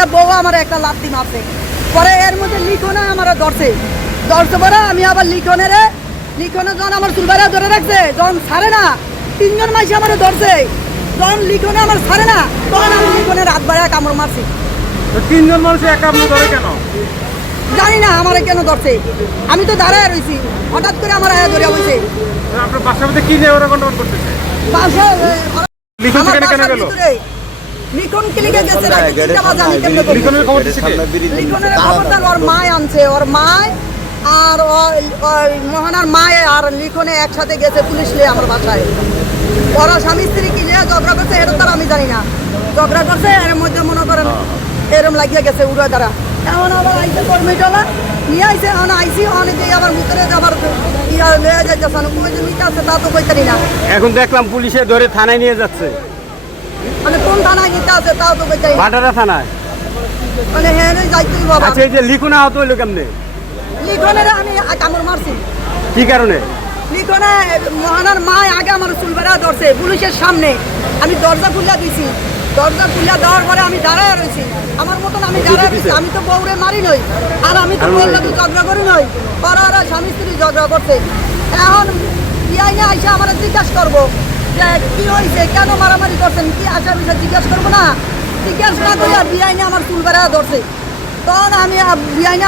মারিয়া বউ আমার একটা লাত্তি মারছে। পরে এর মধ্যে লিখনে আমার ধরছে পরে আমি আবার লিখনে যখন আমার চুলবাইরা ধরে রাখছে, যখন ছাড়ে না, 3 জন মাইসে আমার ধরছে, যখন লিখনে আমার ছাড়ে না, তখন আমি লিখনে রাত বাড়া কামড় মারছি। 3 জন মানুষ একা আপনি ধরে কেন? জানি না আমার কেন ধরছে, আমি তো দাঁড়ায় রয়েছি, হঠাৎ করে আমার আয়া ধরে হয়েছে। আপনার বাসার মধ্যে কি নিয়ে ওরা গন্ডগোল করতেছে? লিখন সেখানে কেন গেল? লিখন ক্লিকে গেছে না, কিটা বাজে আমি কেমনে বলবো? লিখনের খবর দিচ্ছে কে? লিখনের খবরটা ওর মায় আনছে, ওর মায় আর মোহনার মায় আর লিখনে একসাথে গেছে পুলিশ নিয়ে আমার বাসায়। ওরা স্বামী স্ত্রী কি নিয়ে ঝগড়া করছে এটা তো আমি জানি না, ঝগড়া করছে এর মধ্যে মনে করেন এরম লাগিয়ে গেছে উড়া দ্বারা। এখন আবার আইসে কর্মীটলা নিয়ে আইসে, এখন আইসি অনেকে আবার ভিতরে আবার ইয়া লয়ে যাইতেছে, কই যে মিটা আছে তা তো কইতারি না। এখন দেখলাম পুলিশে ধরে থানায় নিয়ে যাচ্ছে। মানে কোন থানায় নিতে আছে তাও তো কইতারি না। ভাটারা থানায়। মানে হ্যাঁ যাইতেই বাবা। আচ্ছা, এই যে লিখন আহত হইলো কেমনে? লিখনের আমি কামড় মারছি। কি কারণে? লিখনে মোহনার মা আগে আমার চুল বেড়া ধরছে পুলিশের সামনে, আমি দরজা খুলে দিছি, দরজা খুলে দেওয়ার পরে আমি দাঁড়ায় রয়েছি, আমার মতন আমি দাঁড়ায় রয়েছি, আমি তো বউরে মারি নই, আর আমি তো বউর লোক ঝগড়া করি নই, ওরা স্বামী স্ত্রী ঝগড়া করছে। এখন আইনে আইসা আমার জিজ্ঞাসা করবো যে কি হয়েছে, কেন মারামারি করছেন, কি আশা বিষয় জিজ্ঞাসা করবো না, জিজ্ঞাসা না করে বিআইনে আমার চুল বেড়া ধরছে। তখন আমি বিআইনে